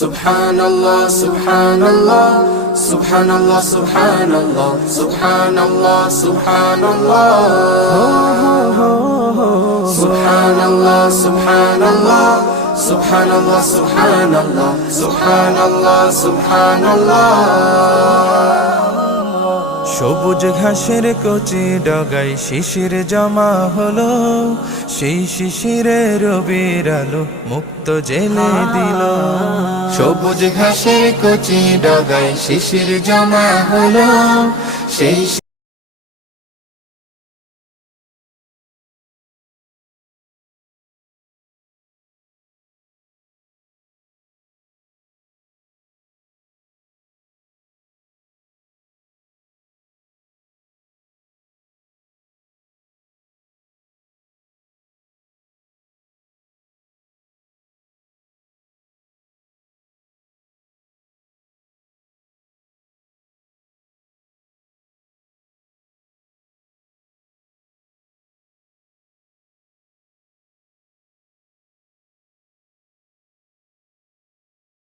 Subhanallah, Subhanallah, Subhanallah, Subhanallah, Subhanallah, Subhanallah, Subhanallah, Subhanallah, Subhanallah, Subhanallah, Subhanallah, Subhanallah. সবুজ ঘাসের কচি ডগায় শিশির জমা হলো, সেই শিশিরে রবির আলো মুক্ত জেলে দিল। সবুজ ঘাসের কচি ডগায় শিশির জমা হলো, সেই